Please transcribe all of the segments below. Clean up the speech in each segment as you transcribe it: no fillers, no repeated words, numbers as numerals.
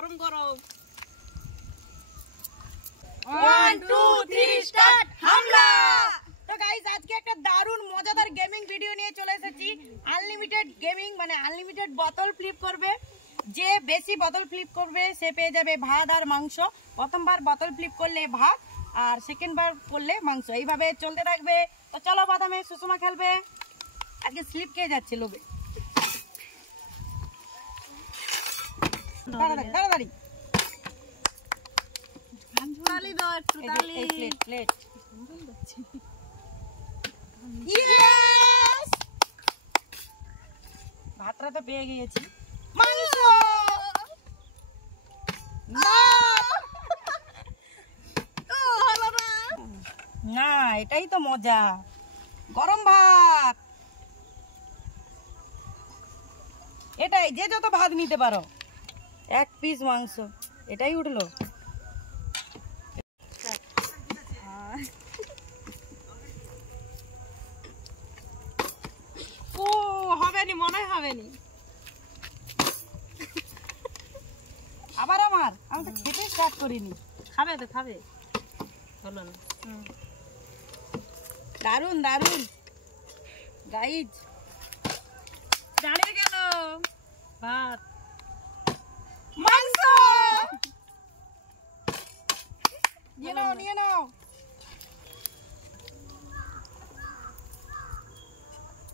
গরম গরম। 1 2 3 স্টার্ট হামলা। তো গাইস আজকে একটা দারুণ মজাদার গেমিং ভিডিও নিয়ে চলে এসেছি। আনলিমিটেড গেমিং মানে আনলিমিটেড বোতল ফ্লিপ করবে। যে বেশি বোতল ফ্লিপ করবে সে পেয়ে যাবে ভাত আর মাংস। প্রথমবার বোতল ফ্লিপ করলে ভাত আর সেকেন্ড বার করলে মাংস, এইভাবে চলতে থাকবে। তো চলো প্রথমে সুষমা খেলবে। আজকে স্লিপ খেয়ে যাচ্ছে লোভে। তাড়াতাড়ি তালি দাও একটু তালি। প্লেট ইয়েস, ভাতটা তো পেয়ে গিয়েছি। মাংস না, এটাই তো মজা। গরম ভাত, এটাই যে যত ভাত নিতে পারো। 1 পিস মাংস, এটাই উঠলো। ও হবে নি, মনে হবে নি। আবার আমি তো খেতে স্টার্ট করিনি। খাবে তো খাবে, হলো না। দারুন দারুন গাইজ, দাঁড়িয়ে গেল ভাত মাংস। নিয়ে নাও।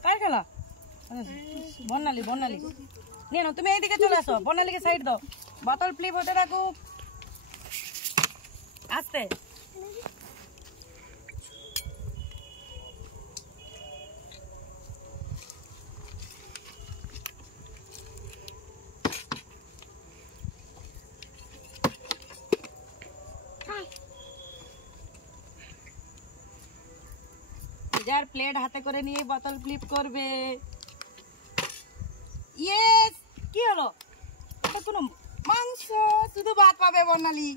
কার খেলা? বর্ণালী নিয়ে নাও। তুমি এইদিকে চলে আসো, বর্ণালীকে সাইড দাও। বোতল ফ্লিপ হতে থাকুক আস্তে। যার প্লেট হাতে করে নিয়ে বোতল ফ্লিপ করবে। ইয়েস, কি হলো? এটা কোনো মাংস, শুধু ভাত পাবে বর্ণালী।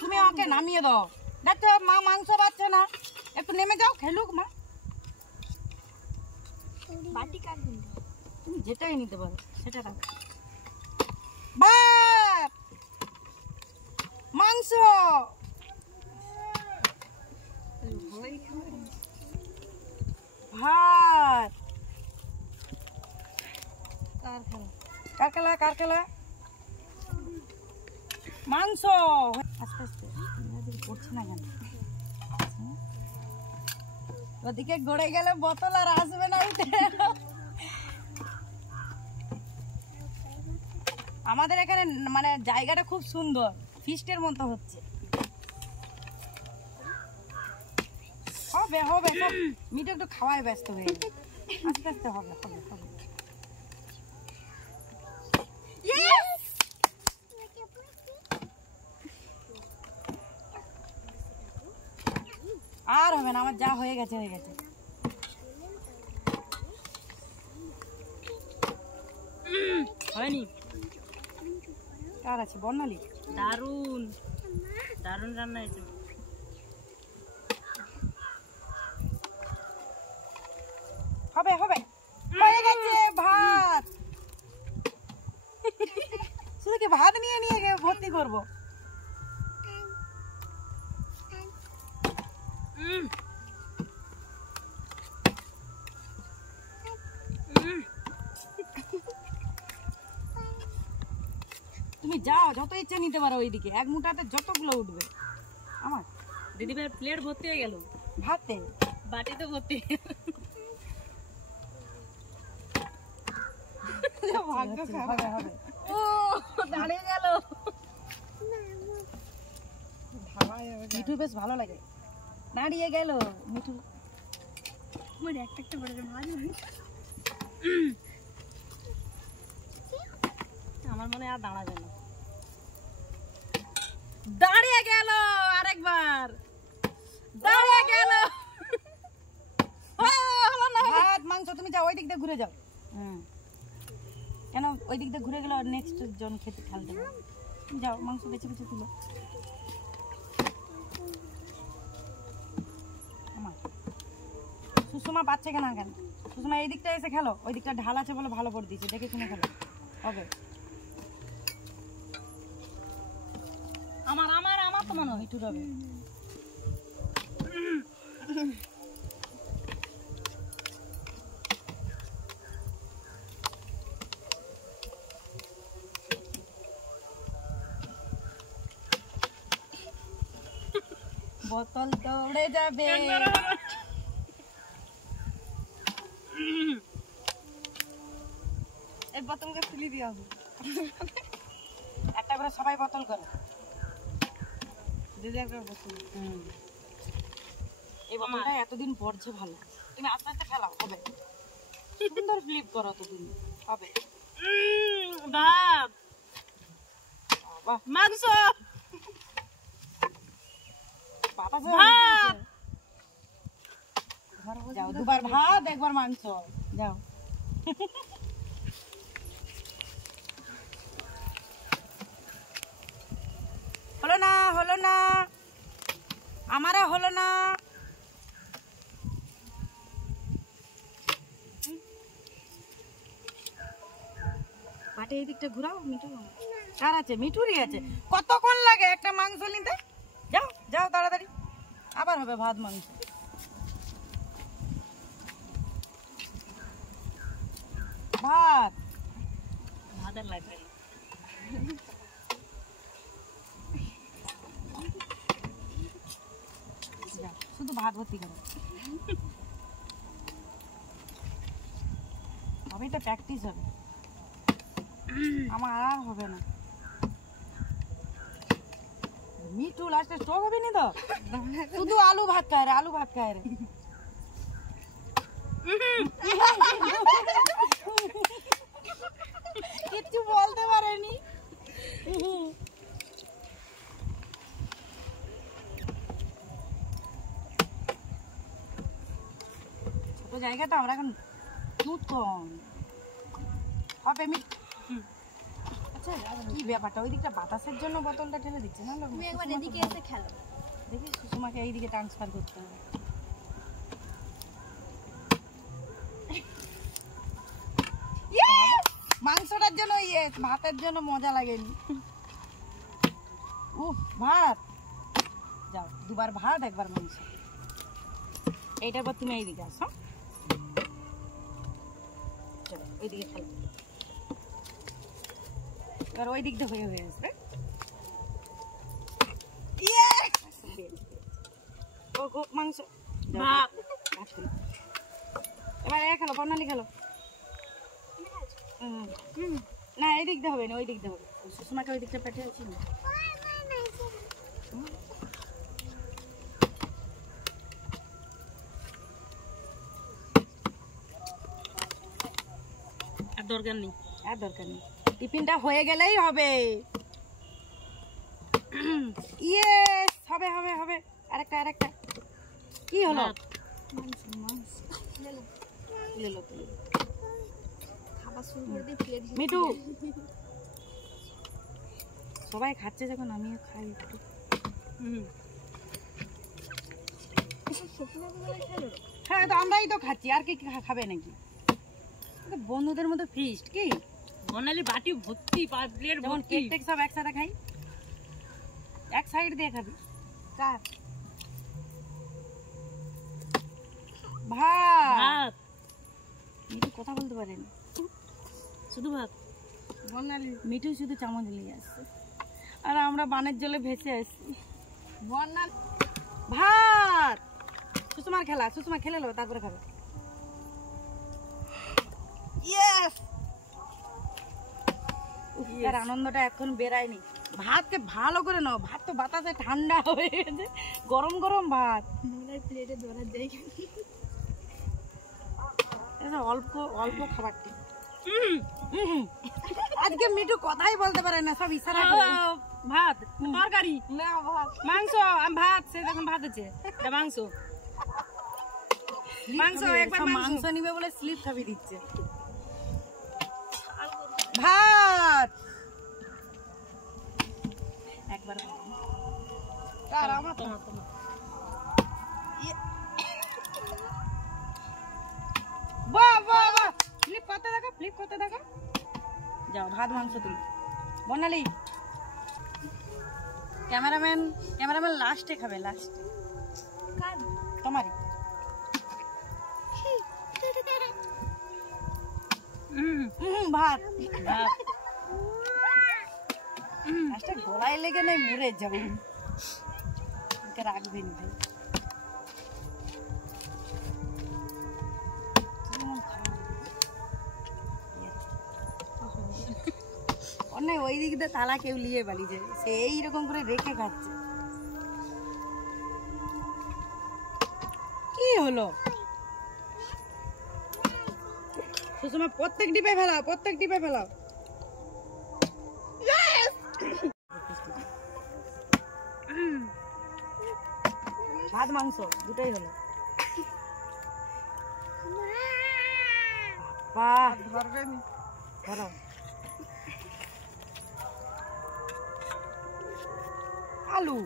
তুমি ওকে নামিয়ে দাও। দেখো মা মাংস পাচ্ছে না, একটু নেমে যাও, খেলুক মা। তুমি যেটাই নিতে পারো সেটা দাও। ভাত মাংস ভাত। কার খেলা? মাংস। আস্তে আস্তে পড়ছে না কেন? ওদিকে গড়ে গেলে বোতল আর আসবে না উঠে। আমাদের এখানে মানে জায়গাটা খুব সুন্দর, ফিস্টের মতো হচ্ছে। হবে সব মিঠু একটু খাওয়ায় ব্যস্ত হয়ে যাবে। আস্তে আস্তে হবে। আর হবে না, আমার যা হয়ে গেছে। হয়নি? কার আছে? বর্ণালী। দারুন রান্না হয়েছে। হবে হয়ে গেছে ভাত। শুধু কি ভাত নিয়ে ভর্তি করবো? তুমি যাও, যত ইচ্ছা নিতে পারো ওইদিকে। এক মুঠাতে যতগুলো উঠবে। আমার দিদিভাইয়ের প্লেট ভর্তি হয়ে গেল ভাতে, বাটিতে ভর্তি। ভাগ্য হবে। ও দাঁড়িয়ে গেল। মিঠু বেশ ভালো লাগে। দাঁড়িয়ে গেল মিঠু। একটা আমার মনে আর দাঁড়াবে না। দাঁড়িয়ে গেল আরেকবার। দাঁড়িয়ে গেল। ভাত মাংস। তুমি যাও ওই দিক দিয়ে ঘুরে যাও। কেন ওই দিক দিয়ে ঘুরে গেল? নেক্সট জন খেলতে পারবে। যাও মাংস বেছে তুলো। সুষমা পাচ্ছে কেন? সুষমা এই দিকটা এসে খেলো। ওই দিকটা ঢাল আছে বলে ভালো করে দিয়েছে, দেখে শুনে খেলো। হবে আমার আমার আমার তো মনে হয় মিঠুর হবে। বোতল দৌড়ে যাবে। এই বোতলকে তুলি দিয়ে হবে, একটা করে সবাই বোতল করে দিদি একটা বোতল। এই বোতলটা এতদিন পড়ছে ভালো, তুমি আস্তে আস্তে ফেলাও, হবে সুন্দর ফ্লিপ করো, এতদিন হবে। ভাত বাহ মাংস বাবা ভাত যাও, দুবার ভাত একবার মাংস, যাও। হলো না, হলো না, আমারও হলো না। পাটে এই দিকটা ঘুরাও, মিঠু কার আছে? মিঠুরই আছে। কতক্ষণ লাগে একটা মাংস নিতে? যাও যাও তাড়াতাড়ি, আবার হবে ভাত মাংস। ভাত ভাতের লাগবে যাও, শুধু ভাত ভর্তি করো। হবে তো প্র্যাকটিস হবে, আমার আর হবে না। মিঠু লাস্টে স্টক হবে নি তো, শুধু আলু ভাত খায় রে, আলু ভাত খায় রে। কিচ্ছু বলতে পারেনি। ছোট জায়গা তো, আমরা এখন নতুন হবে। আচ্ছা কি ব্যাপারটা, ওই দিকটা বাতাসের জন্য বোতলটা ঠেলে দিচ্ছে না? তুমি একবার এদিকে এসে খেলো, দেখি সুষমাকে এইদিকে ট্রান্সফার করতে হবে। মাংসটার জন্য ইয়ে, ভাতের জন্য মজা লাগেনি। উফ ভাত, যাও দুবার ভাত একবার মাংস। এইটার পর তুমি এইদিকে আসো, চলো ওইদিকে খেলো। এবার ওই দিকটা হয়ে হয়ে আসবে। মাংস ভাত এবার এ খেলো, বর্ণালী খেলো। না এই দিক দিয়ে হবে না, ওই দিক দিয়ে হবে। সুষমাকে ওই দিকটা পাঠিয়েছি না। আর দরকার নেই, আর দরকার নেই, টিফিনটা হয়ে গেলেই হবে। ইয়েস, হবে হবে হবে। আরেকটা আরেকটা কি হলো? মিঠু সবাই খাচ্ছে যখন আমিও খাই একটু। হ্যাঁ তো আমরাই তো খাচ্ছি, আর কি খাবে নাকি? বন্ধুদের মধ্যে ফিস্ট কি? বর্ণালী বাটি ভর্তি, প্লেট যেমন ভর্তি। কেক টেক সব একসাথে খাই, এক সাইড দিয়ে খাবি। কার ভাত? ভাত মিঠু কথা বলতে পারেনি, শুধু ভাত। বর্ণালী মিঠু শুধু চামচ নিয়ে আসছে, আর আমরা বানের জলে ভেসে আসছি। বর্ণালী ভাত, সুষমার খেলা, সুষমা খেলে লো তারপরে খাবে। ইয়েস, তার আনন্দটা এখন বেরায়নি। ভাতকে ভালো করে নাও, ভাত তো বাতাসে ঠান্ডা হয়ে গেছে, গরম গরম ভাত। প্লেটে ধরার জায়গা অল্প অল্প খাবার ঠিক। আজকে মিঠু কথাই বলতে পারে না, সব ইশারা করে। ভাত তরকারি না ভাত, মাংস, ভাত, সে দেখুন ভাত আছে, মাংস মাংস একবার মাংস নিবে বলে স্লিপ খাবি দিচ্ছে। ভাত একবার বাহ বাহ বাহ, ফ্লিপ করতে থাকো, ফ্লিপ করতে থাকো। যাও ভাত মাংস তুমি। বর্ণালী ক্যামেরাম্যান লাস্টে খাবে, লাস্ট তোমারই। ভাত লাস্টে গলায় লেগে নাই মরে যাবে, রাখবেন ভাই। অনেক ওই দিক দিয়ে তালা কেউ লিয়ে পালিয়েছে, সে এইরকম করে রেখে খাচ্ছে। কি হলো সুষমা? প্রত্যেক ডিপে ফেলাও, প্রত্যেক ডিপে ফেলাও। ভাত মাংস দুটোই হলো। বাহ, ধরো। আলু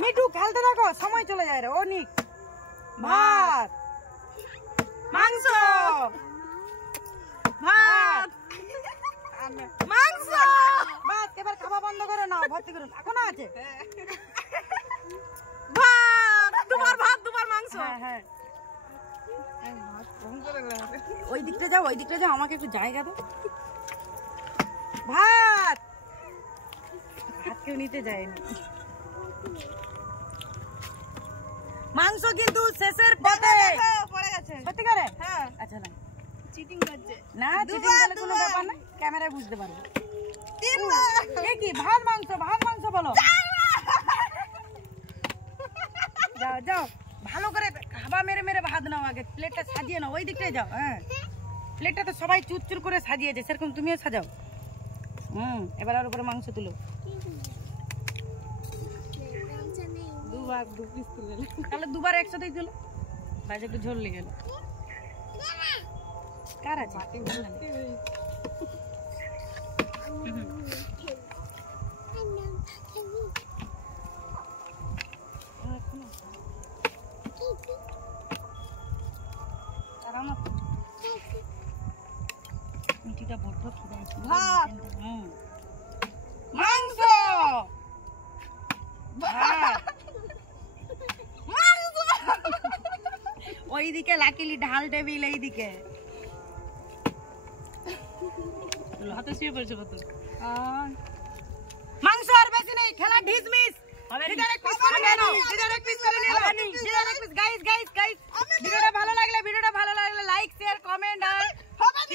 মিঠু খেলতে থাকো, সময় চলে যায় রে। অনেক ভাত মাংস, ভাত মাংস, ভাত। এবার খাওয়া বন্ধ করে নাও, ভর্তি করুন। এখনো আছে ভাত, দুবার ভাত দুবার মাংস। হ্যাঁ ওই দিকটা যাও, ওই দিকটা যাও, আমাকে একটু জায়গা দাও। ভাত ভাত কেউ নিতে যায়নি। মাংস কিন্তু শেষের পথে পড়ে গেছে। সত্যিকারে? হ্যাঁ। আচ্ছা না চিটিং করছে না, চিটিং করলে কোনো ব্যাপার না, ক্যামেরায় বুঝতে পারবে। এ কি ভাত মাংস, ভাত মাংস বলো। যাও যাও, ভালো করে হাবা মেরে মেরে ভাত নাও, আগে প্লেটটা সাজিয়ে নাও। ওই দিকটাই যাও। হ্যাঁ, প্লেটটা তো সবাই চুরচুর করে সাজিয়েছে, সেরকম তুমিও সাজাও। এবার আর উপরে মাংস তুলো। তাহলে দুবার একসাথেই তুলো, বাজ একটু ঝোল লেগে গেল। কার আছে? মিঠিটা বড্ড ভাত মাংস ওইদিকে লাকিলি ঢাল টেবিল, এইদিকে হাতে শুয়ে পড়ছে কত মাংস। আর বেশি নেই, খেলা ঢিসমিস। ভিডিওটা ভালো লাগলে লাইক শেয়ার কমেন্ট আর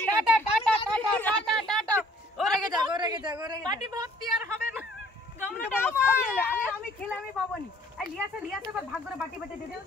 tata tata tata tata tata. ওরে গে যাও, ওরে গে যাও, ওরে গে যাও। পার্টি ভর্তি আর হবে না, আমি খেলে আমি পাবো নি। লিয়াসে ভাগ করে বাটি বাটি দিয়ে দাও।